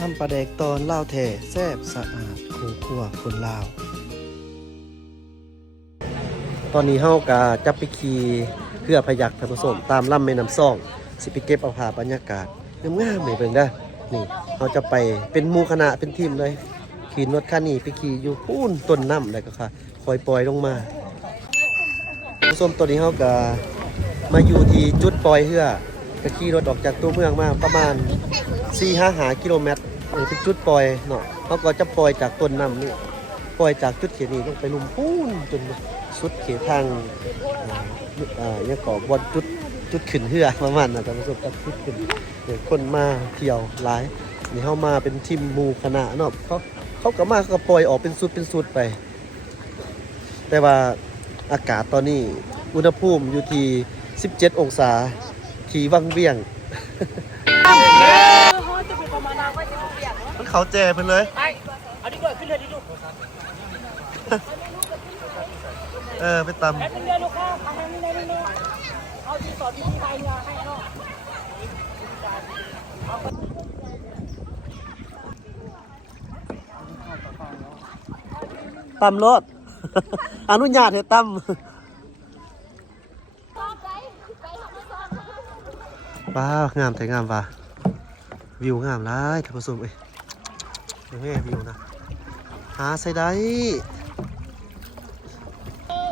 ทำปลาแดกตอนลาวแท้แซ่บสะอาดคงครัวคนลาวตอนนี้เฮากะจับไปขี่เพื่อพยักท่านผู้ชมตามลำแม่น้ำซ่องสิไปเก็บเอาภาพบรรยากาศงามๆเลยเบิ่งเด้อนี่เราจะไปเป็นหมู่คณะเป็นทีมเลยขี่รถคันนี้ไปขี่อยู่ปูนต้นน้ำแล้วก็ค่ะปล่อยลงมาท่านผู้ชมตอนนี้เฮากะมาอยู่ที่จุดปล่อยเรือก็ขี่รถออกจากตัวเมืองมาประมาณ4-5 กิโลเมตรนี่เป็นจุดปล่อยเนาะเขาก็จะปล่อยจากต้นน้ำนี่ปล่อยจากจุดเขตนี้ลงไปลุ่มปูนจนสุดเขตทางยังก่อบนจุดขึ้นเรือประมาณนั้นแต่ประสบการณ์จุดขึ้นคนมาเที่ยวหลายนี่เข้ามาเป็นทีมหมู่คณะเนาะเขาก็มาเขาก็ปล่อยออกเป็นสุดไปแต่ว่าอากาศตอนนี้อุณหภูมิอยู่ที่17 องศาที่วังเวียงมันเขาแจเพิ่นเลยเอาดีกว่าขึ้นเลยดิลูกไปตำตำรถ อนุญาตให้ตำว้าวงามแต่งามว่ะวิวงามหลายท่านผู้ชมเอ้ยแม่วิวนะหาใส่ได้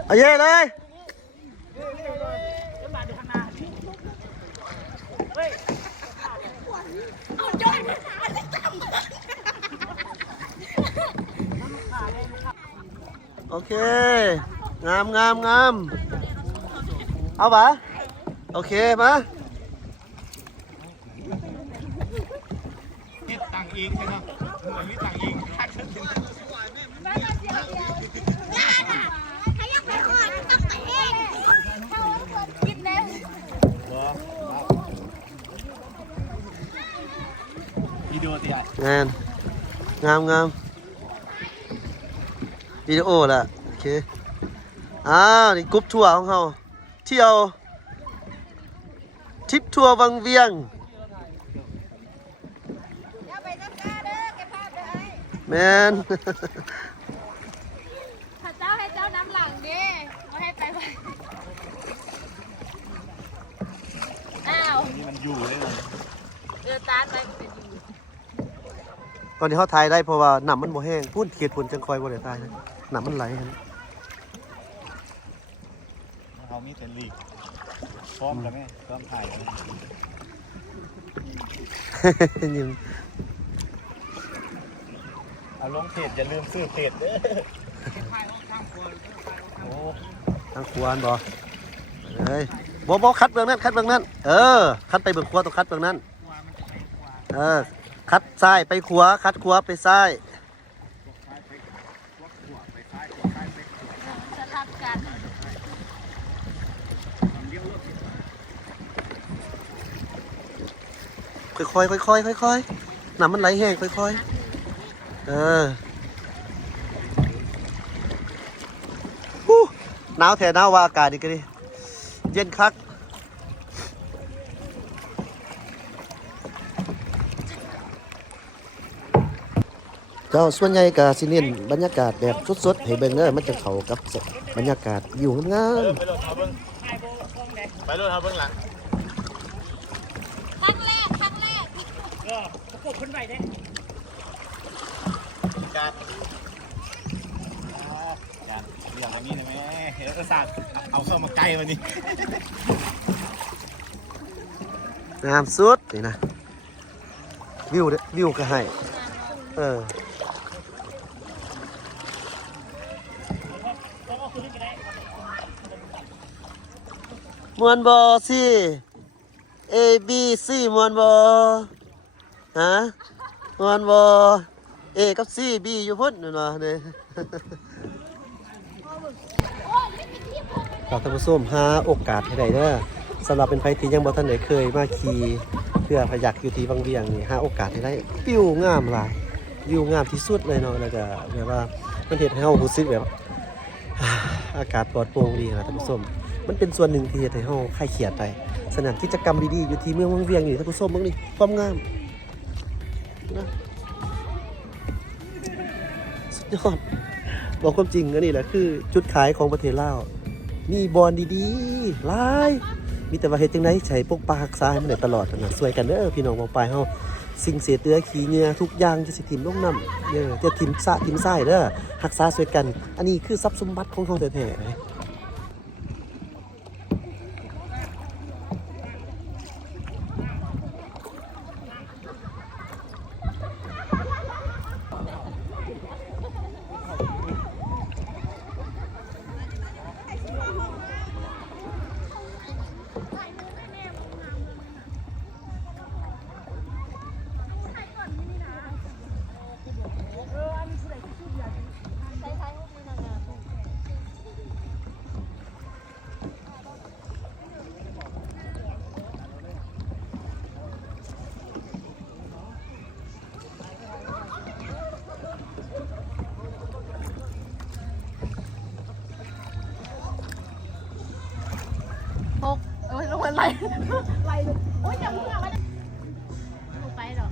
เอาเย่เลยโอเคงามเอาปะโอเคมาต่างอิงใช่ไหมเหมือนมีต่างอิงวิดีโอตีงามวิดีโอละโอเคนี่กรุ๊ปทัวร์ของเขาเที่ยวทริปทัวร์วังเวียงแมนพระเจ้าให้เจ้าน้ำหลังดิมาให้ไปอ้าวนี่มันอยู่เลยตาไปเป็นอยู่ตอนนี้เขาถ่ายได้เพราะว่าน้ำมันโมแห้งพุ่นเขียดพุ่นจังคอยบ่ได้ตายนะน้ำมันไหลครับเขามีแต่ลีกพร้อมแล้วไหมพร้อมถ่ายยิงเอาลงเพจอย่าลืมซื้อเพจเด้อโอ้ทางขวานบ่เฮ้ยบ่คัดเบื้องนั้นคัดไปเบื้องขวาต้องคัดเบื้องนั้นคัดซ้ายไปขวาคัดขวาไปซ้ายสลับกันค่อยน้ำมันไหลแห้งค่อยหนาวแถวหนาวว่าอากาศดีกันดิเย็นคักเจ้าส่วนใหญ่ก็สิเน้นบรรยากาศแบบสดๆให้เบิ่งเด้อมันจะเข้ากับบรรยากาศอยู่งามไปรถเอาเบิ่งหลังครั้งแรกประกบขึ้นไปได้การอย่างวันนี้นะแม่เอกสารเอาเข้ามาใกล้วันนี้งามสุดนี่นะวิวก็ให้มวนบอสิ A B C มวนบอฮะมวนบอ A กับ C B อยู่พุ่นเนาะเนี่ยฝากท่านผู้ชมหาโอกาสให้ได้เด้อสำหรับเป็นไผที่ยังบ่ทันได้เคยมาขี่เพื่อพยักอยู่ที่วังเวียงนี่หาโอกาสให้ได้วิวงามหลายวิวงามที่สุดเลยเนาะแล้วก็แบบว่ามันเฮ็ดให้เฮารู้สึกแบบอากาศปลอดโปร่งดีนะท่านผู้ชมมันเป็นส่วนหนึ่งที่เฮ็ดให้เฮาคลายเครียดได้สนามกิจกรรมดีๆอยู่ที่เมืองวังเวียงนี่ท่านผู้ชมเบิ่งนี่ความงามนะ ยอดบอกความจริงอันนี้แหละคือจุดขายของประเทศลาวมีบอลดีๆหลายมีแต่ว่าเฮ็ดจังได๋ใช้พวกปลาหักษาให้มันได้ตลอดนะช่วยกันเด้อพี่น้องบ่ปลายเฮาสิ่งเสียเตื้อขี้เหงื่อทุกอย่างจะสิทิ่มลงน้ำจะทิ่มสะทิ่มทรายเด้อรักษาช่วยกันอันนี้คือทรัพย์สมบัติของเฮาแท้ๆ หกโอ้ยลงมาไหลไหลเลยโอ้ยจับมือเอาไว้ลงไปหรอก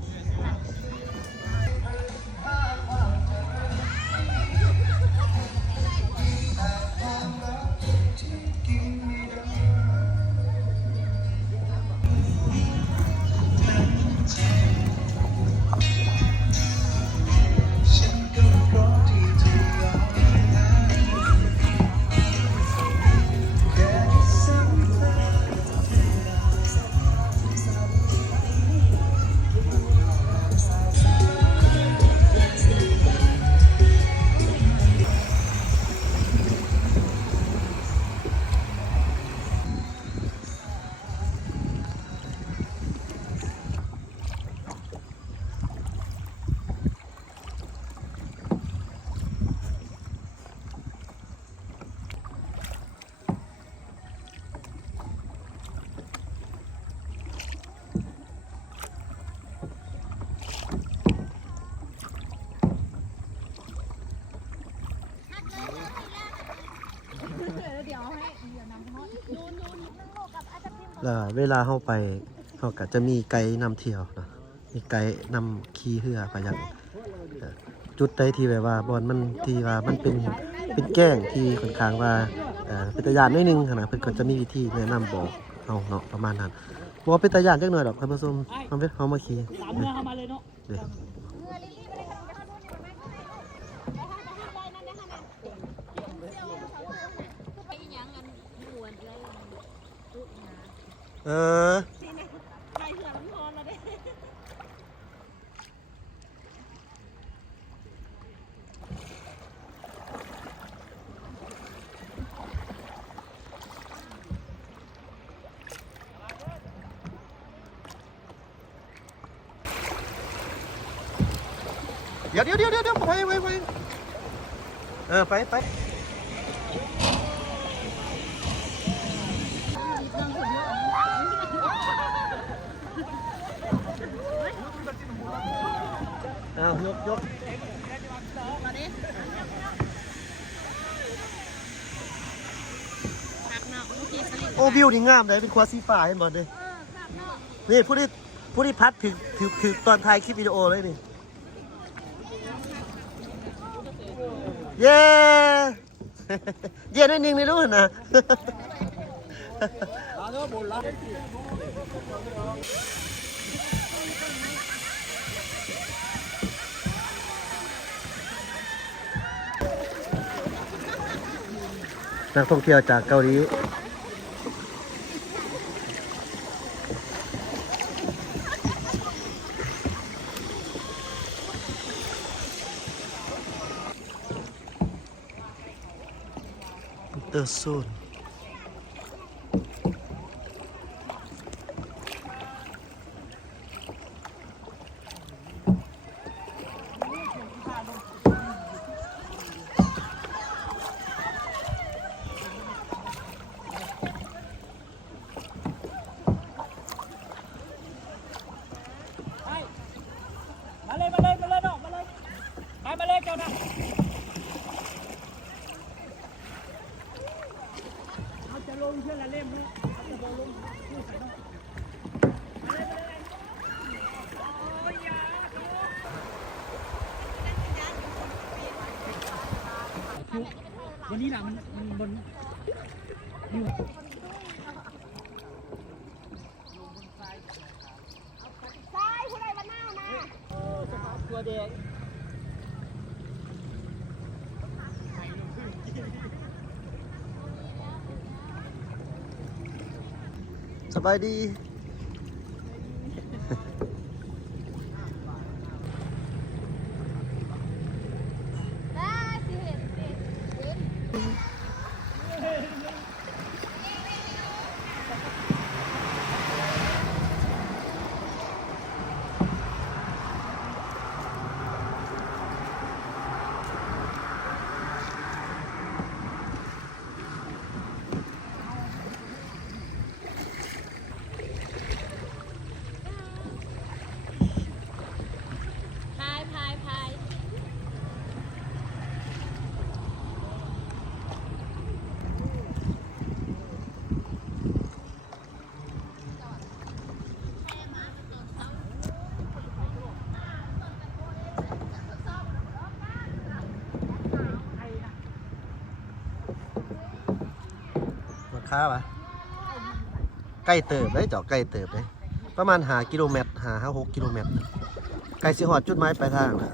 เดี๋ยวให้เดี๋ยวนำเขานูนนั่งโลกับอาจจะพิมพ์ แล้วเวลาเข้าไปเขาก็จะมีไกด์นำเที่ยวนะมีไกด์นำขี่เรือไปยังจุดใดที่แบบว่าบอนมันที่ว่ามันเป็นแก้งที่ค่อนข้างว่าเป็นตะยานนิดนึงขนาดเพิ่นก็จะมีวิธีแนะนำบอกเอาเนาะประมาณนั้นบ่ว่าเป็นตะยานจักหน่อยดอกท่านผู้ชมเฮามาขี่ สามเมื่อเข้ามาเลยเนาะ เด้อ เมื่อลิลลี่ไม่ได้ทำจะเข้านู่นนี่มันไม่เข้าได้นั่นได้ขนาดคือไปอีหยังกันหวนเลยตุ๊กนะ เออ ไปเหือน้ำพรแล้วเด้ เดี๋ยวไปไปอ้าวยกโอ้วิวนี่งามเลยเป็นควาซีฟ้าเห็นบ่เด้นี่ผู้ที่พัดถึงตอนถ่ายคลิปวิดีโอเลยนี่ เย้ เย้นิดนึงไม่รู้นะนักท่องเที่ยวจากเกาหลีเตอร์โซนมาเลยเนาะมาเลยเจ้านะ วันนี้น่ะมันบนอยู่ ซ้ายผู้ใดวันหน้านะ ตัวแดง สบายดีพายราคาปะใกล้เติบเลยเจาะใกล้เติบเลยประมาณ5 กิโลเมตร5-6 กิโลเมตรใกล้สิหอดจุดหมายปลายทางแล้ว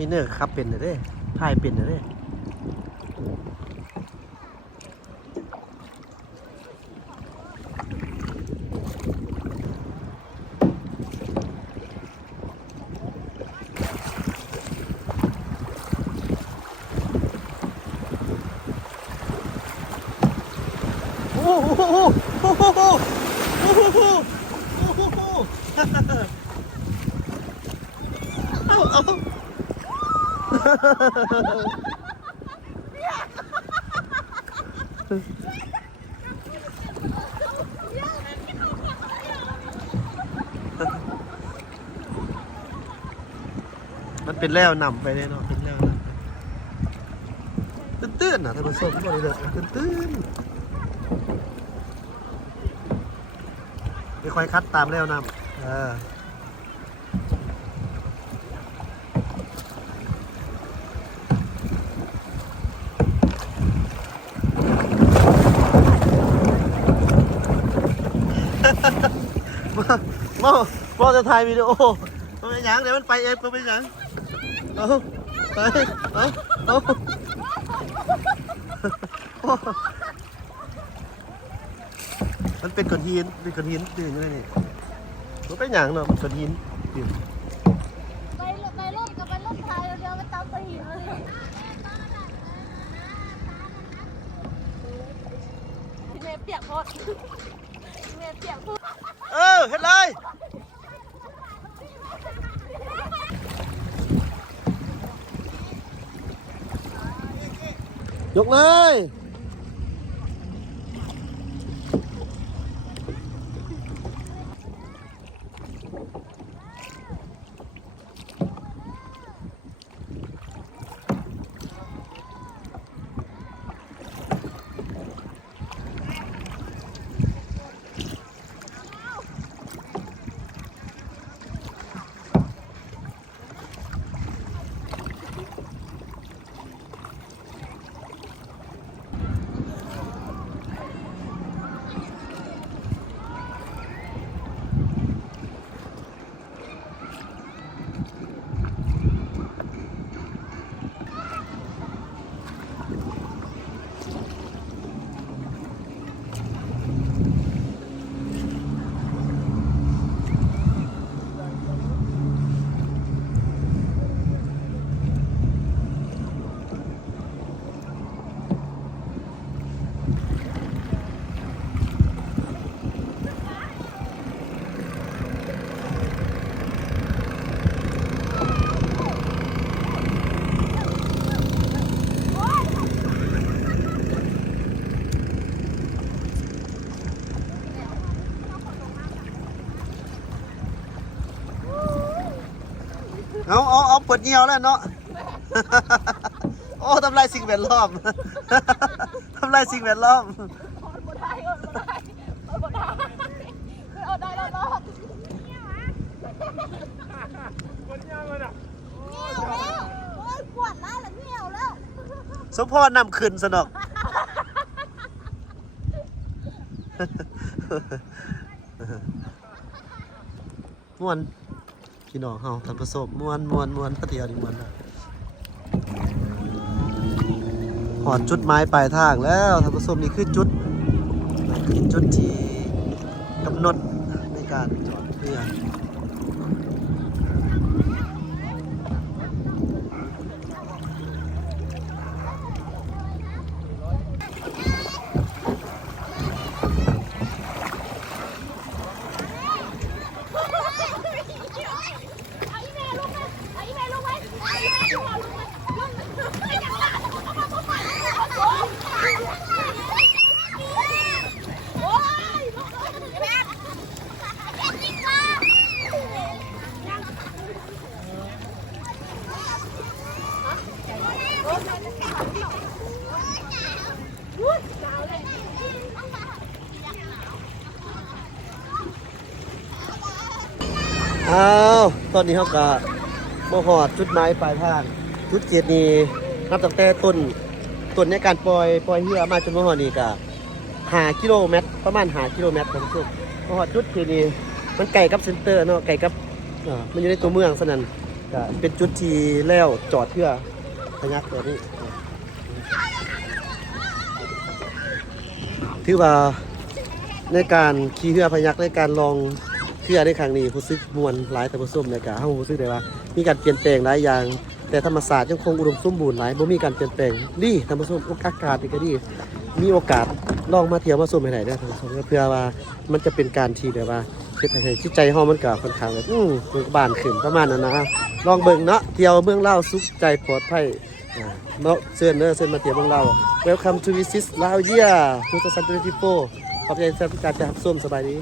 วินเนอร์ขับเป็นเลยเด้พายเป็นเลยเด้โอ้โหโอ้โหโอ้โหโอ้โหเอามันเป็นแล้วนำไปเลยเนาะเป็นแล้วนำตื้นๆนะท่านผู้ชมบอกเลยตื้นๆไม่ค่อยคัดตามแล้วนำมอจะถ่ายวิดีโอมันเป็นหยังเดี๋ยวมันไปเองมันเป็นหยังเอาไปเอามันเป็นก้อนหินตื่นยังไงนี่มันเป็นหยังเนาะมันก้อนหินตื่น ไปร่มกับไปร่มพายเดียวไปตามไปหินเลยพี่เมย์เปียกหมดพี่เมย์เปียกหมด เฮ็ดเลยยกเลย เอาปวดเหี่ยวแล้วเนาะ โอ้ทำลายสิ่งแวดล้อม ทำลายสิ่งแวดล้อม เอาได้แล้วรอบปวดแล้วเหนียวแล้ว สมพรนำขึ้นสนอก ม่วนพี่น้องเฮาท่านผู้ชมม่วนพัทยานี่ม่วนนะหอดจุดหมายปลายทางแล้วท่านผู้ชมนี่คือจุดที่กำหนดในการจอดเรือ อ้าวตอนนี้เขาก็มาหอดจุดหมายปลายทางจุดเกียรตินี้นับตั้งแต่ต้นในการปล่อยเรือมาจนมาหอดนี่ก็5 กิโลเมตรประมาณ5 กิโลเมตรผมสุกมาหอดจุดเกียรตินี้มันไกลกับเซ็นเตอร์เนาะไกลกับมันอยู่ในตัวเมืองฉะนั้นก็เป็นจุดที่แล้วจอดเรือพยักตัวนี้ถือว่าในการขี่เรือพยักในการลองเรือในครั้งนี้รู้สึกม่วนหลายแต่บ่ส้มในการเฮารู้สึกได้ว่ามีการเปลี่ยนแปลงหลายอย่างแต่ธรรมศาสตร์ยังคงอุดมสมบูรณ์หลายบ่มีการเปลี่ยนแปลงดีท่านผู้ชมอากาศนี่ก็ดีมีโอกาสลองมาเที่ยวมาชมให้ได้เด้อท่านผู้ชมเพื่อว่ามันจะเป็นการที่แบบว่าเฮ็ดให้จิตใจเฮามันก็ค่อนข้างแบบเบิกบานขึ้นประมาณนั้นนะลองเบิ่งเนาะเที่ยวเมืองลาวสุขใจปลอดภัยเนาะเชิญมาเที่ยวเมืองลาว Welcome to visit Laos Year 2024ขอบใจสำหรับการรับชมสบายดี